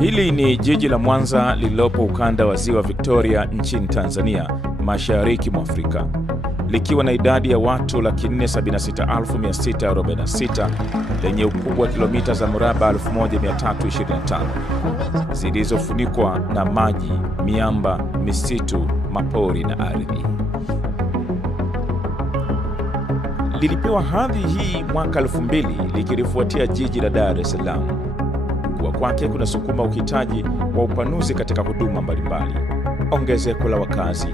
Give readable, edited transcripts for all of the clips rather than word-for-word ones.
Hili ni jiji la Mwanza lililopo ukanda wa Ziwa Victoria nchini Tanzania, mashariki mwa Afrika, likiwa na idadi ya watu 476,646 lenye ukubwa wa kilomita za mraba 1325 zilizofunikwa na maji, miamba, misitu, mapori na ardhi. Lilipewa hadhi hii mwaka 2000 likilifuatia jiji la Dar es Salaam. Kuwa kwake kunasukuma uhitaji wa upanuzi katika huduma mbalimbali, ongezeko la wakazi,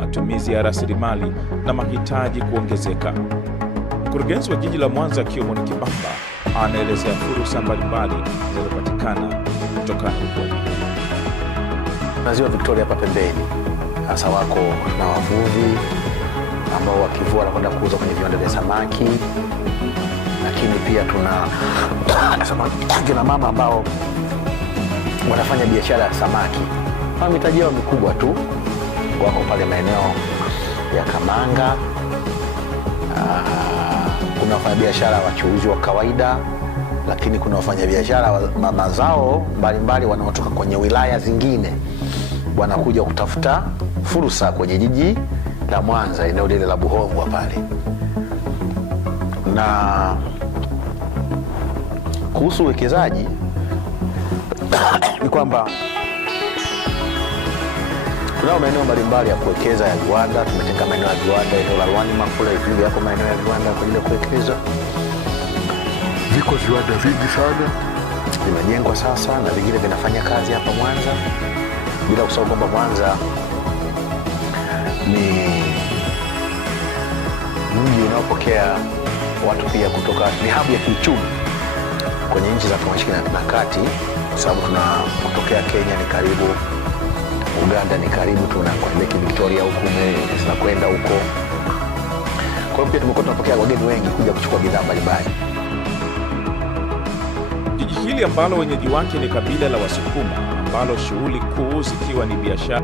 matumizi ya rasilimali na mahitaji kuongezeka. Mkurugenzi wa jiji la Mwanza Kiomoni Kibamba anaelezea fursa mbalimbali zinazopatikana kutokana na ukuaji. Na Ziwa Victoria hapa pembeni, hasa wako na wavuvi ambao wakivua wanakwenda kuuza kwenye viwanda vya samaki, lakini pia tuna kina mama ambao wanafanya biashara ya samaki. Mitaji yao mikubwa tu, wako pale maeneo ya Kamanga. Kuna wafanyabiashara wachuuzi wa kawaida, lakini kuna wafanyabiashara wa mazao mbalimbali wanaotoka kwenye wilaya zingine wanakuja kutafuta fursa kwenye jiji la Mwanza, eneo lile la Buhongwa pale. Na kuhusu uwekezaji ni kwamba tunao maeneo mbalimbali ya kuwekeza ya viwanda. Tumetenga maeneo ya viwanda, eneo la Rwani Makula hivi yako maeneo ya viwanda kwa ajili ya kuwekeza. Viko viwanda vingi sana vinajengwa sasa na vingine vinafanya kazi hapa Mwanza, bila kusahau kwamba Mwanza ni mji unaopokea watu pia kutoka, ni hub ya kiuchumi kwenye nchi za Mashariki na Kati, kwa sababu kutokea Kenya ni karibu, Uganda ni karibu, tuna Lake Victoria huko tunakwenda huko. Kwa hiyo pia tumekuwa tunapokea wageni wengi kuja kuchukua bidhaa mbalimbali. Jiji hili ambalo wenyeji wake ni kabila la Wasukuma, ambalo shughuli kuu zikiwa ni biashara